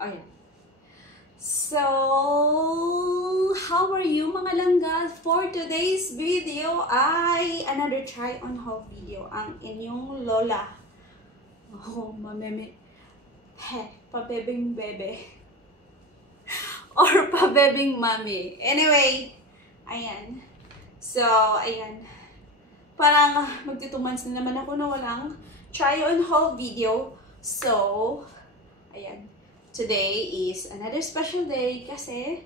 Ayan. So, how are you mga langga? For today's video ay another try on haul video. Ang inyong lola. Oh, mameme. Pabebing bebe. Or pabebing mami. Anyway, ayan. So, ayan. Parang magti 2 months na naman ako na walang try on haul video. So, ayan. Today is another special day kasi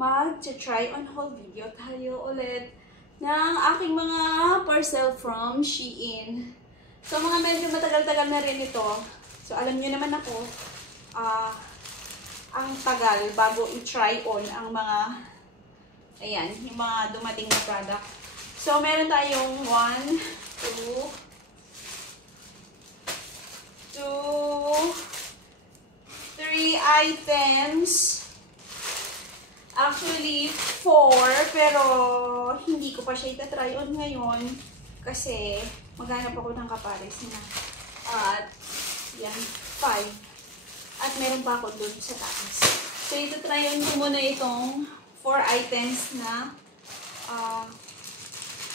mag-try on haul video tayo ulit ng aking mga parcel from Shein. So, mga medyo matagal-tagal na rin ito. So, alam nyo naman ako, ang tagal bago i-try on ang mga, ayan, yung mga dumating na product. So, meron tayong 1, 2, 3 items. Actually, 4. Pero, hindi ko pa siya ita-try on ngayon. Kasi, maghanap ako ng kapares na. At, yan, 5. At meron pa ako dun sa taas. So, ita-try on ko muna itong 4 items na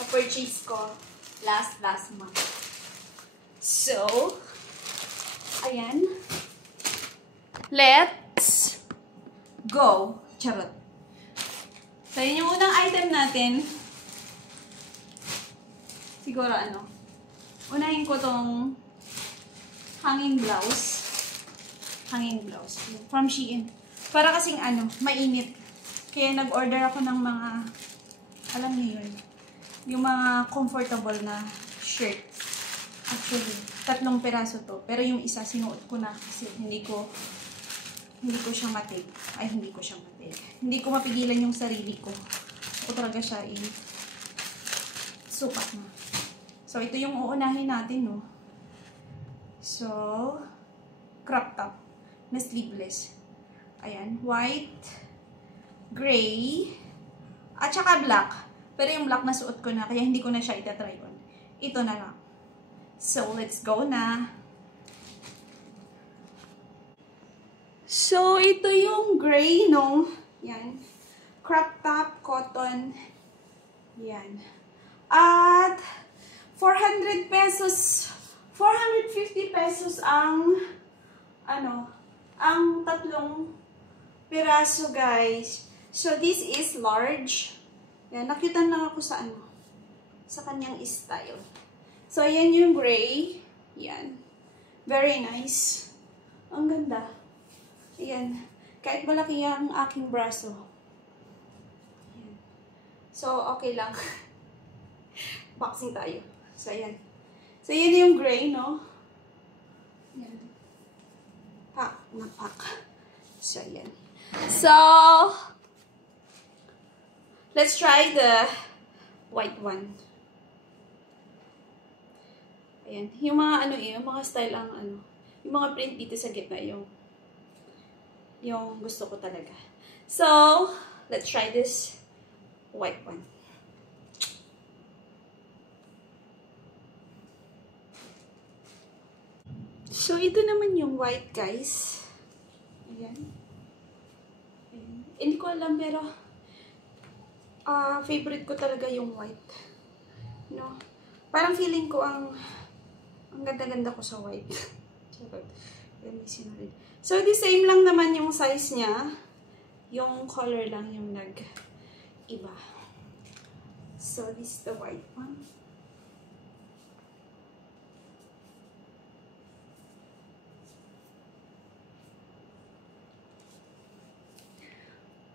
purchase ko last month. So, ayan. Let's go! Charot. So, yun yung unang item natin. Siguro ano. Unahin ko tong hanging blouse. Hanging blouse. From Shein. Para kasing ano, mainit. Kaya nag-order ako ng mga, alam niyo yun, yung mga comfortable na shirt. Actually, 3 piraso to. Pero yung isa sinuot ko na kasi hindi ko siya matig. Ay, hindi ko siya matig. Hindi ko mapigilan yung sarili ko. Ako talaga siya sukat na. So, ito yung uunahin natin, no? So, crop top na sleeveless. Ayan. White, gray, at saka black. Pero yung black na suot ko na, kaya hindi ko na siya itatry on. Ito na lang. So, let's go na. So, ito yung gray, no? Yan. Crop top, cotton. Yan. At, 400 pesos, 450 pesos ang, ang 3 piraso, guys. So, this is large. Yan. Nakita lang ako sa sa kanyang style. So, ayan yung gray. Yan. Very nice. Ang ganda. Ayan. Kahit malaki ang aking braso. Ayan. So, okay lang. Boxing tayo. So, ayan. So, ayan yung gray, no? Ayan. Pack na pack. So, ayan. So, let's try the white one. Ayan. Yung mga yung mga style ang yung mga print dito sa gitna yung gusto ko talaga. So, let's try this white one. So, ito naman yung white, guys. Ayan. Ayan. Hindi ko alam, pero favorite ko talaga yung white. No? Parang feeling ko ang ganda-ganda ko sa white. So, the same lang naman yung size niya. Yung color lang yung nag-iba. So, this is the white one.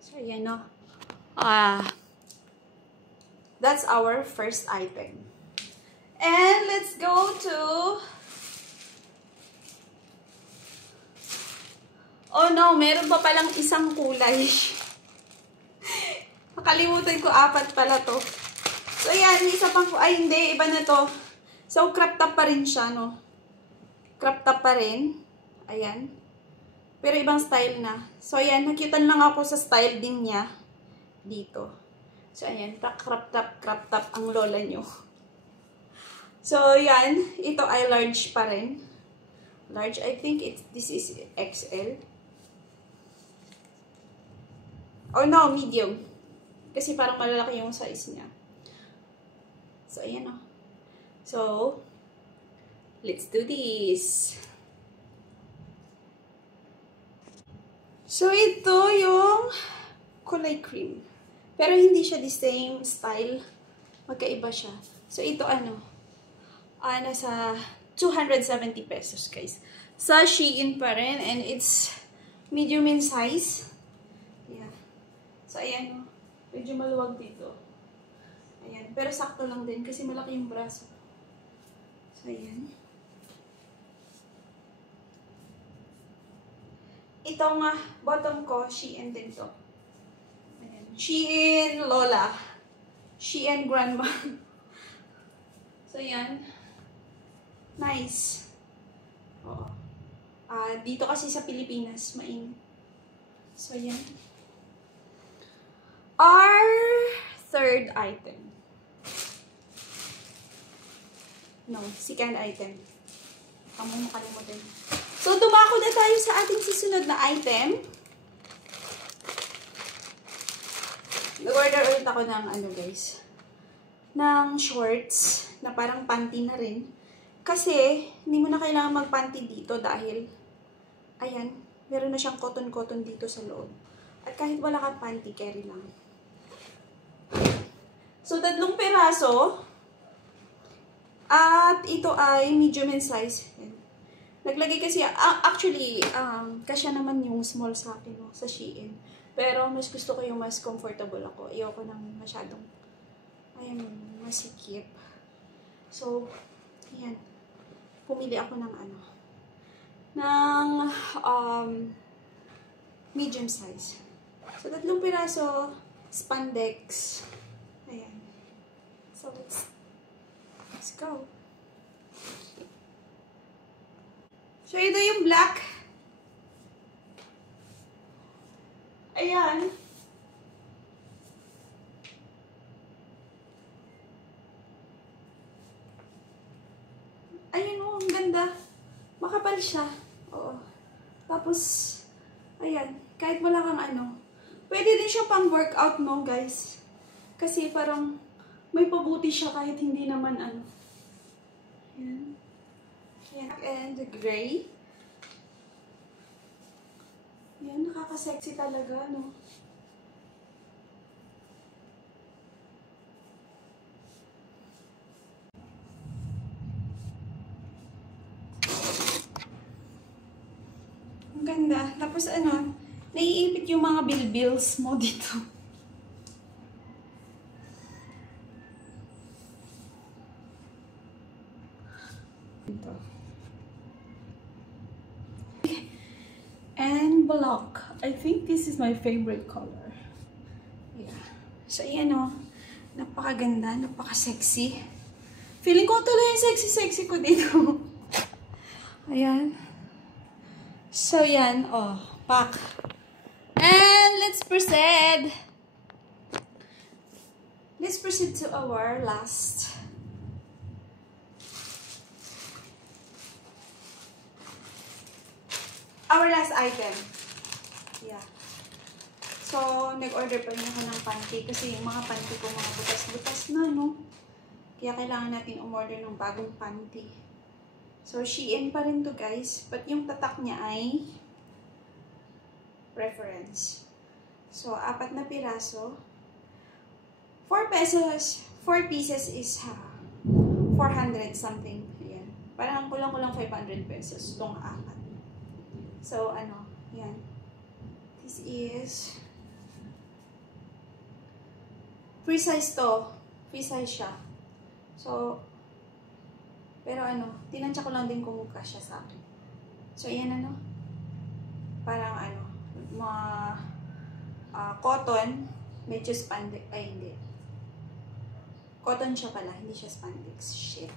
So, yan, no? That's our first item. And let's go to... Oh no, meron pa palang isang kulay. Nakalimutan ko, 4 pala to. So, yan, isa pang... Ay, hindi, iba na to. So, crop top pa rin siya, no? Crop top pa rin. Ayan. Pero ibang style na. So, ayan, nakita lang ako sa style din niya. Dito. So, ayan, crop top ang lola nyo. So, yan. Ito ay large pa rin. Large. I think this is XL. Or no, medium. Kasi parang malalaki yung size niya. So, ayan o. So, let's do this. So, ito yung kulay cream. Pero hindi siya the same style. Magkaiba siya. So, ito nasa 270 pesos, guys. Sa Shein pa rin. And it's medium in size. Yeah. So, ayan. Medyo maluwag dito. Ayan. Pero sakto lang din kasi malaki yung braso. So, ayan. Itong bottom ko, Shein din to. Ayan. Shein Lola. Shein Grandma. So, ayan. Nice. Oo. Dito kasi sa Pilipinas, mainit. So, ayan. Our third item. No, second item. Kamu makalimutan. So, dumako na tayo sa ating susunod na item. Nag-order ulit ako ng guys, ng shorts na parang panty na rin. Kasi, hindi mo na kailangan mag-panty dito dahil, ayan, meron na siyang cotton-cotton dito sa loob. At kahit wala kang panty, carry lang. So, 3 peraso. At ito ay medium in size. Naglagay kasi, actually, kasya naman yung small sa akin, no, sa Shein. Pero, mas gusto ko yung mas comfortable ako. Ayoko nang masyadong, ayan, masikip. So, ayan. Pumili ako ng medium size. So, 3 piraso, spandex. Ayan. So, let's go. So, ito yung black. Ayan. Ayan o, ang ganda. Makapal siya. Oo. Tapos, ayan. Kahit wala kang pwede din siya pang workout mo, guys. Kasi parang may pabuti siya kahit hindi naman Ayan. Ayan. And the gray. Ayan, nakaka-sexy talaga, no? Ang ganda. Tapos naiipit yung mga bills mo dito. Ito. And black. I think this is my favorite color. Yeah. So, ayan napakaganda, napaka-sexy. Feeling ko tuloy yung sexy-sexy ko dito. Ayan. So, yan. Pack. And let's proceed. Let's proceed to our last item. Yeah. So, nag-order pa rin ako ng panty kasi yung mga panty ko mga butas-butas na, no? Kaya kailangan natin umorder ng bagong panty. So, Shein pa rin to, guys. But yung tatak niya ay preference. So, 4 na piraso. 4 pesos. 4 pieces is 400 something. Ayan. Parang kulang-kulang 500 pesos itong 4. So, yan. This is free size to. Free size siya. So, pero tinansya ko lang din kung kasya sa akin. So, ayan parang mga cotton, medyo spandex, ay hindi. Cotton siya pala, hindi siya spandex. Shit.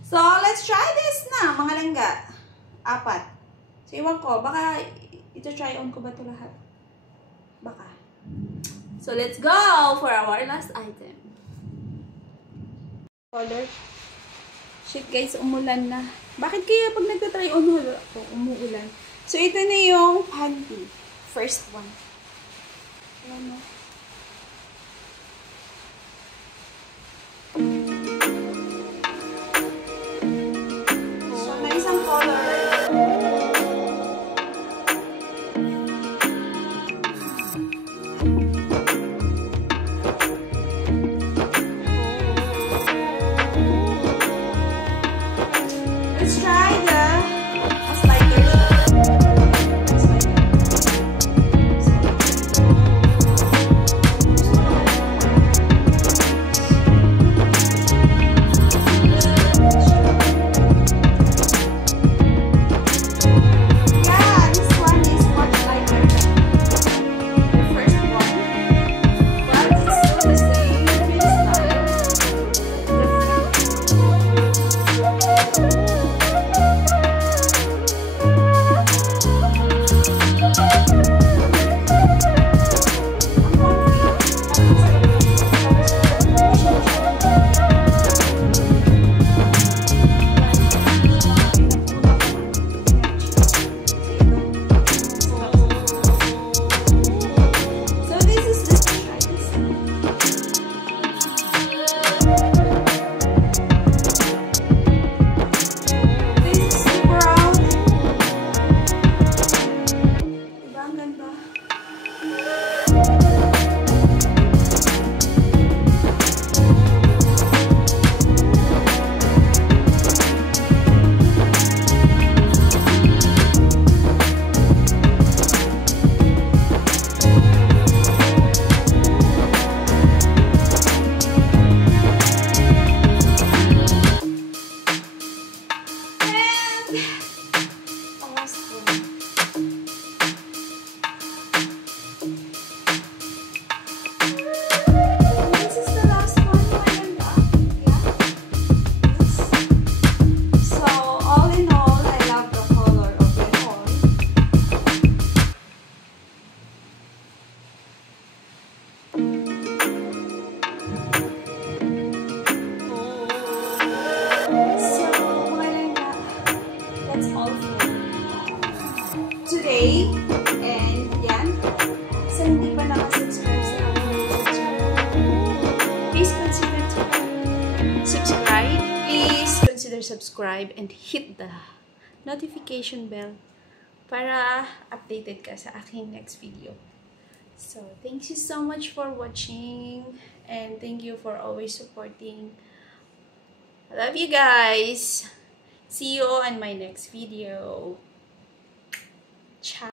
So, let's try this na, mga langga. 4. So, iwan ko, baka ito try on ko ba ito lahat? Baka. So, let's go for our last item. Color. Shit guys, umulan na. Bakit kaya pag nagtatry on haul ako, umuulan? So, ito na yung panty. First one. Ayan, no? So, na isang color. Let's try the lighter shade. Today, and yan, sa hindi pa nakasubscribe sa aking YouTube channel, please consider to subscribe. Please consider subscribe and hit the notification bell para updated ka sa aking next video. So, thank you so much for watching and thank you for always supporting. I love you guys. See you on my next video. Ciao.